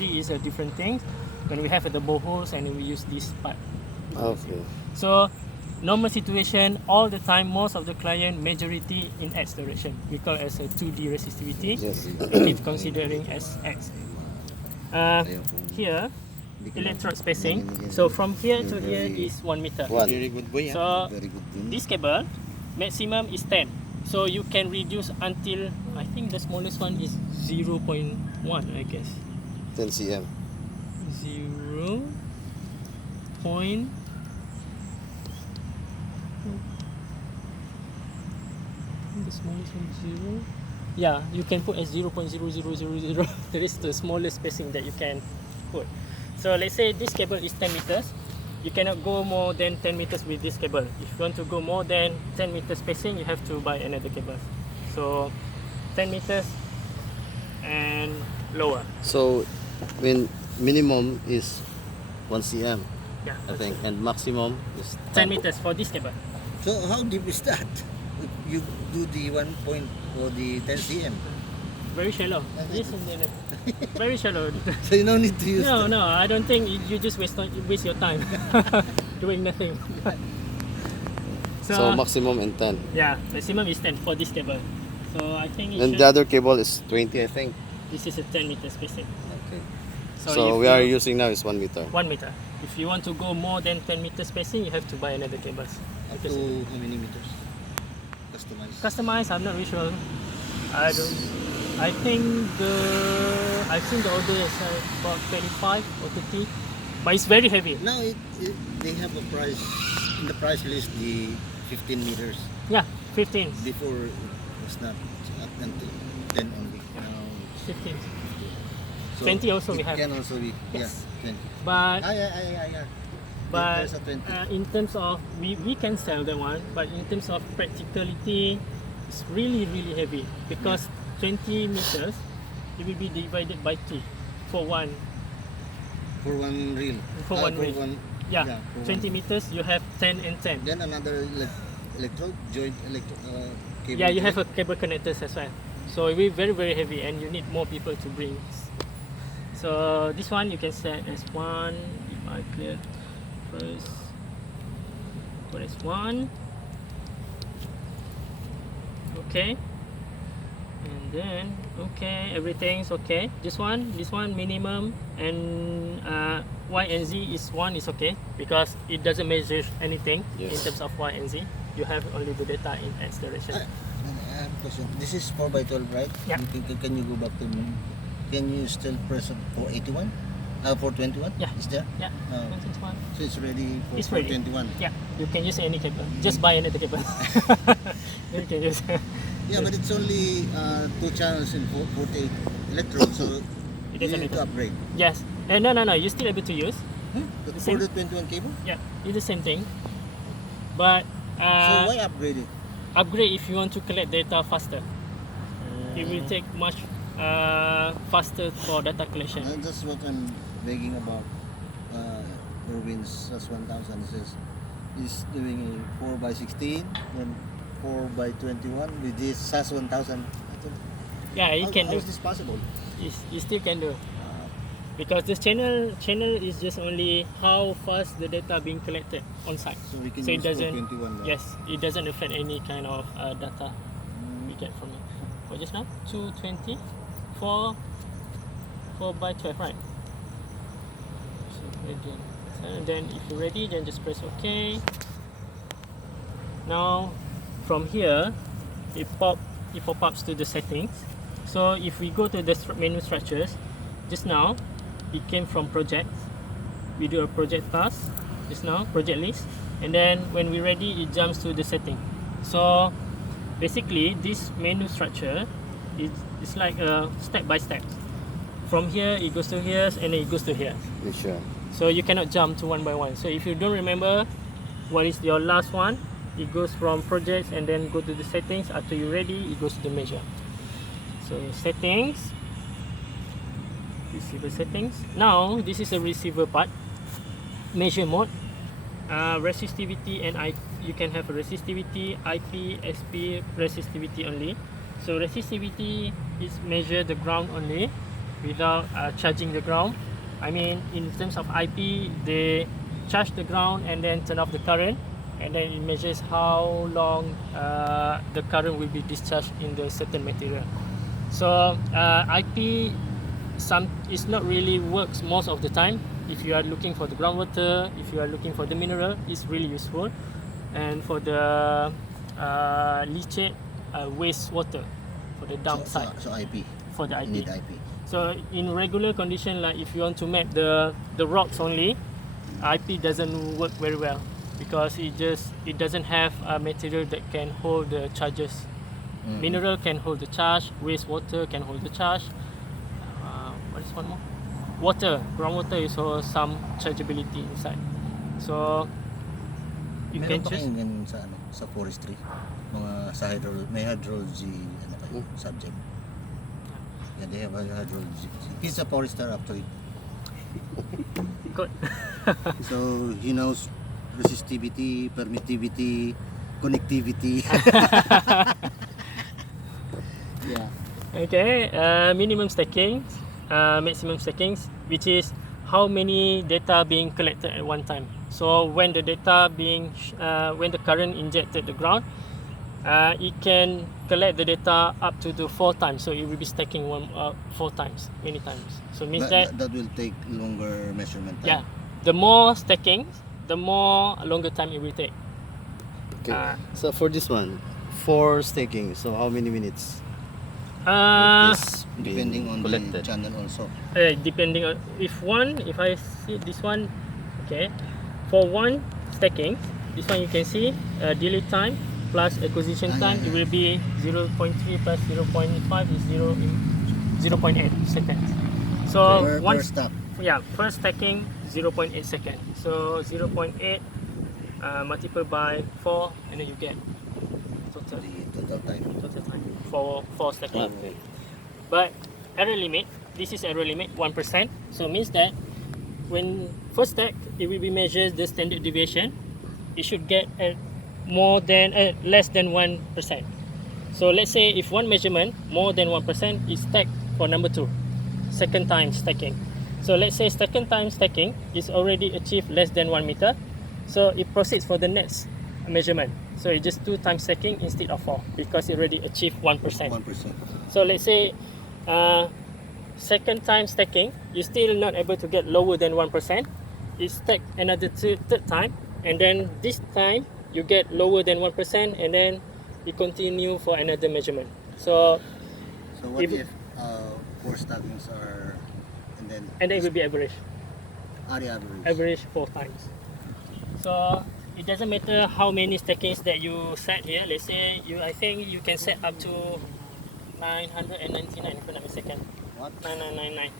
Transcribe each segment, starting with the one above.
Z is a different thing. When we have the boreholes and we use this part. Okay. So normal situation, all the time, most of the client, majority in X direction. We call it as a 2D resistivity. Yes. It is considering as X. Here, electrode spacing. So from here to here is 1 meter. Very good boy. So Very good boy. this cable, maximum is 10. So you can reduce until, I think the smallest one is 0.1, I guess. 10 cm. 0. Point. The smallest one is 0. Yeah, you can put as 0.0000. That is the smallest spacing that you can put. So let's say this cable is 10 meters. You cannot go more than 10 meters with this cable. If you want to go more than 10 meters spacing, you have to buy another cable. So 10 meters and lower. So, when minimum is 1 cm, Yeah, I think, and maximum is 10 meters for this cable. So how deep is that? You do the 1 point or the 10 cm. Very shallow. This and then very shallow. So you don't need to use No, that. no, I don't think you just waste your time doing nothing. So maximum and 10. yeah, maximum is 10 for this cable. So I think it And should, the other cable is 20, I think. this is a 10 meter spacing. Okay. So, So if we are you- using now is 1 meter. 1 meter. If you want to go more than 10 meter spacing, you have to buy another cables. Up to how many meters? Customized. Customized, I'm not really sure. I don't. I think I've seen the order is about 25 or 30, but it's very heavy. Now they have a price in the price list, the 15 meters. Yeah, 15. Before it was not up until 10 only. Now 15. so 20 also it we have. can also be Yes. 20. But Yeah. but There's a 20. in terms of we can sell that one, but in terms of practicality, it's really heavy because 20 meters it will be divided by 2 for one For one reel. for one for reel. one, Yeah, for 20 one. meters you have 10 and 10. Then another electrode joint cable. Yeah, you have a cable connectors as well. So it will be very heavy and you need more people to bring. So this one you can set as 1. If I clear first, put as 1. Okay. And then okay, everything's okay. This one minimum, and Y and Z is 1 is okay because it doesn't measure anything in Yes. terms of Y and Z. You have only the data in X direction. I have a question. This is 4x12, right? Yeah. Can you go back to me? Can you still press 481? 421? Yeah. Is there? Yeah. Oh. This one. So it's ready for It's ready. 421. Yeah, you can use any cable. Just buy another cable. You can use. Yeah, but it's only 2 channels in 48 electrodes, so It you doesn't need to matter. upgrade. Yes. No. You're still able to use. The The same. 421 cable? Yeah, it's the same thing. But So why upgrade it? upgrade if you want to collect data faster. It will take much faster for data collection. That's what I'm begging about. Irwin's SAS1000 says he's doing a 4x16 and 4x21 with this SAS1000. Yeah, it can How do. is this possible? It still can do. Because this channel is just only how fast the data being collected on site. So we can So it use doesn't. 421 now. Yes, it doesn't affect any kind of data we get from it. What just now? 220, 4 by 12, right? So ready. And then if you're ready, then just press OK. Now from here, it pop-ups to the settings. So if we go to the menu structures, just now it came from projects. We do a project task just now, project list, and then when we're ready, it jumps to the setting. So basically, this menu structure is like a step by step. From here, it goes to here, and then it goes to here. You sure? So you cannot jump to one by one. So if you don't remember what is your last one, it goes from projects and then go to the settings. After you're ready, it goes to the measure. So settings, receiver settings. Now this is a receiver part. Measure mode, resistivity and you can have a resistivity, IP, SP, resistivity only. So resistivity is measure the ground only. without charging the ground. I mean, in terms of IP, they charge the ground and then turn off the current, and then it measures how long the current will be discharged in the certain material. So IP is not really works most of the time. If you are looking for the groundwater, if you are looking for the mineral, it's really useful. And for the leachate wastewater, for the dump site, So IP. for the You IP. need IP. So in regular condition, like if you want to map the rocks only, IP doesn't work very well because it doesn't have a material that can hold the charges. Mineral can hold the charge, wastewater can hold the charge. What is one more? Water, groundwater is also some chargeability inside. So you Meron can pa choose. kayong ganun sa forestry? Mga may hydrology subject. Yeah, they have a hydrology. He's a forester actually. Good. So he knows resistivity, permittivity, connectivity. Yeah. Okay, minimum stacking, maximum stackings, which is how many data being collected at one time. So when the data when the current injected the ground, it can collect the data up to the 4 times. So it will be stacking 4 times, many times. So means that That will take longer measurement time. yeah, the more stacking, the more longer time it will take. Okay. So for this one, 4 staking. So how many minutes? This Depending on collected. the channel also. Depending on if I see this one, okay, for one stacking, this one you can see delay time plus acquisition time, it will be 0.3 plus 0.5 is 0.8 seconds. So Per stack. yeah, first stacking 0.8 seconds. So 0.8 multiplied by 4, and then you get total The total time. for stacking. Okay. But error limit, this is error limit 1%. So means that when first stack, it will be measured the standard deviation. It should get less than 1%. So let's say if one measurement more than 1% is stacked for number 2, second time stacking. So let's say second time stacking is already achieved less than 1 meter. So it proceeds for the next measurement. So it's just 2 times stacking instead of 4 because it already achieved 1%. 1%. So let's say second time stacking, you're still not able to get lower than 1%. It's stacked another third time, and then this time you get lower than 1%, and then you continue for another measurement. So what if 4 stackings are and then it will be average. the average? Average 4 times. So it doesn't matter how many stackings that you set here. Let's say I think you can set up to 999 if I'm not mistaken. What? 9999.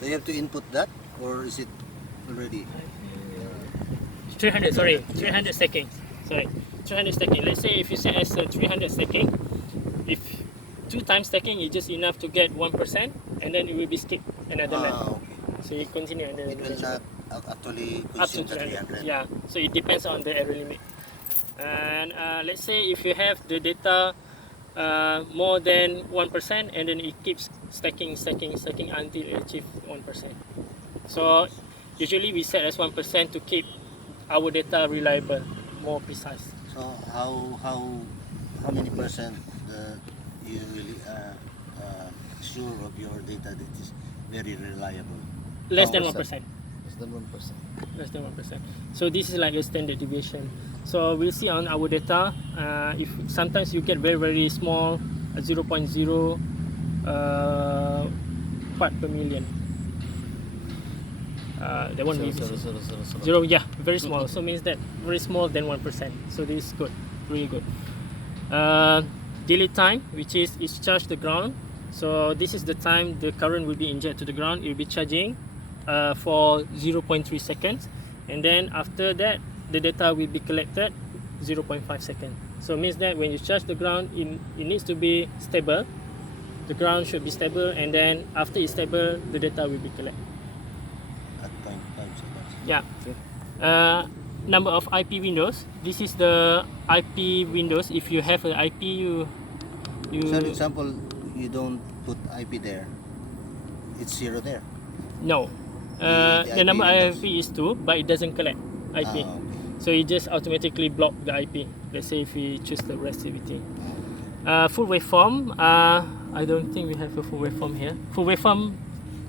So you have to input that, or is it already? 300 stackings. 300 stacking. Let's say if you set as 300 stacking, if 2 times stacking is just enough to get 1%, and then it will be skipped another lap. Okay. So you continue and then It will not actually up to consume the 300. Yeah, so it depends on the error limit. And let's say if you have the data more than 1%, and then it keeps stacking until it achieves 1%. So usually we set as 1% to keep our data reliable, more precise. So how many percent you really sure of your data that is very reliable? Less than 1%. Less than 1%. Less than 1%. So this is like a standard deviation. So we'll see on our data, if sometimes you get very small, 0.0 part per million. That one will be zero. Yeah, very small. So means that very small than 1%. So this is good, really good. Delay time, which is charge the ground. So this is the time the current will be injected to the ground. It will be charging for 0.3 seconds, and then after that the data will be collected 0.5 seconds. So means that when you charge the ground, it needs to be stable. The ground should be stable, and then after it's stable, the data will be collected. At 0.5 seconds. Yeah. Number of IP windows. This is the IP windows. If you have an IP, So for example, you don't put IP there. it's zero there. No. The The number IP IP is 2, but it doesn't collect IP. Okay. So it just automatically block the IP. Let's say if we choose the resistivity. Full waveform, I don't think we have a full waveform here. Full waveform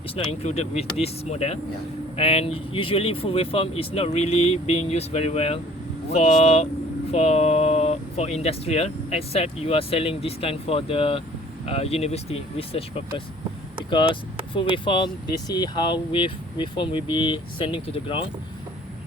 is not included with this model. Yeah. And usually full waveform is not really being used very well What for industrial, except you are selling this kind for the university research purpose. Because full waveform, they see how waveform will be sending to the ground,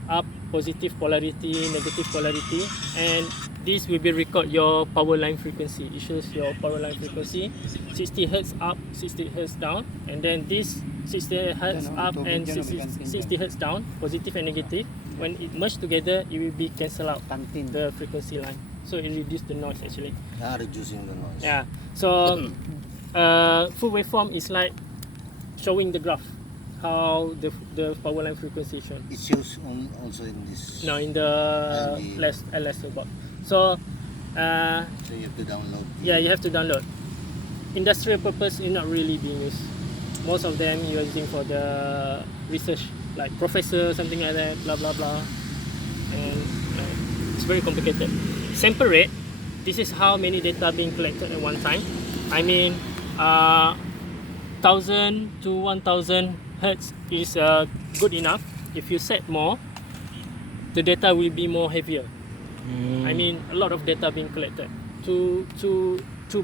up positive polarity, negative polarity, and this will be record your power line frequency. It shows your power line frequency, 60 hertz up, 60 hertz down, and then this 60 hertz up and 60 hertz down, positive and negative. When it merge together, it will be cancel out the frequency line. So it reduce the noise actually. Reducing the noise. Yeah. So full waveform is like showing the graph how the power line frequency is shown. It shows also in this. No, in the LS box. So So you have to download. yeah, you have to download. Industrial purpose is not really being used. Most of them you're using for the research, like professor, something like that, blah blah blah. And it's very complicated. Sample rate, this is how many data being collected at one time. I mean, 1000 to 1000 hertz is good enough. If you set more, the data will be more heavier. I mean, a lot of data being collected. Too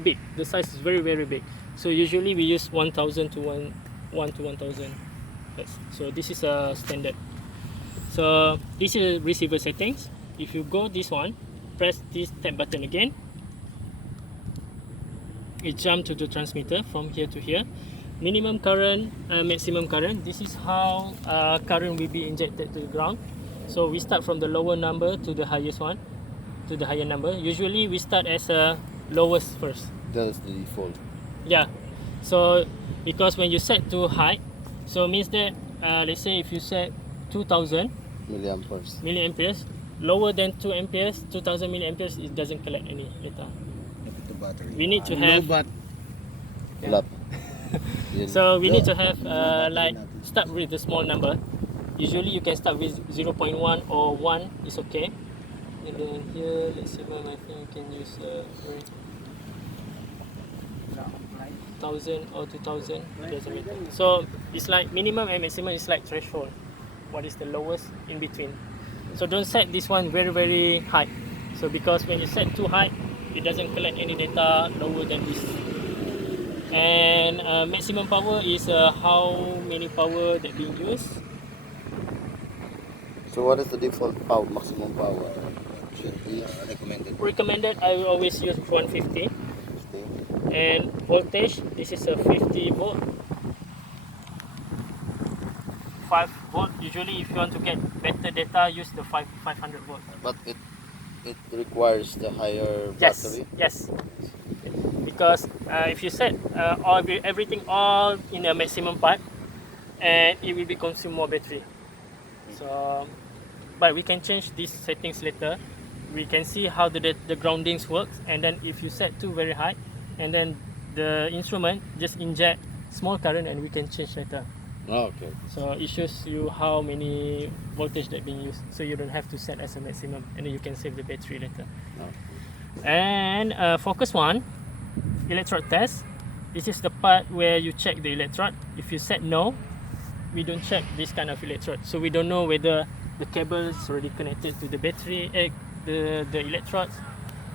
big. The size is very very big. So usually we use 1000 to 1 to 1000 hertz. So this is a standard. So this is receiver settings. If you go this one, press this tab button again. It jump to the transmitter from here to here. Minimum current, maximum current. This is how current will be injected to the ground. So we start from the lower number to the highest one, to the higher number. Usually we start as a lowest first. That is the default. Yeah. So because when you set too high, so means that let's say if you set 2000 milliamperes, lower than 2 amperes, 2000 milliamperes, it doesn't collect any data. The battery. We need to have Lap. so we need to have like start with a small number. Usually you can start with 0.1 or 1 is okay. And then here, let's see, I think you can use 1000 or 2000. Doesn't matter. So it's like minimum and maximum is like threshold. What is the lowest in between? So don't set this one very very high. So because when you set too high, it doesn't collect any data lower than this. And maximum power is how many power that being used. So what is the default power, maximum power? Recommended. I will always use 150. And voltage, this is a 50 volt. 5 volt. Usually if you want to get better data, use the 500 volt. But it requires the higher Yes, battery. yes. Because if you set everything all in a maximum part, and it will be consume more battery. So, but we can change these settings later. We can see how the groundings works, and then if you set too very high, and then the instrument just inject small current, and we can change later. Oh, okay. So it shows you how many voltage that being used, so you don't have to set as a maximum, and then you can save the battery later. Okay. And focus 1, electrode test. This is the part where you check the electrode. If you set no, we don't check this kind of electrode, so we don't know whether the cable is already connected to the battery, the electrodes.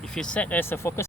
If you set as a focus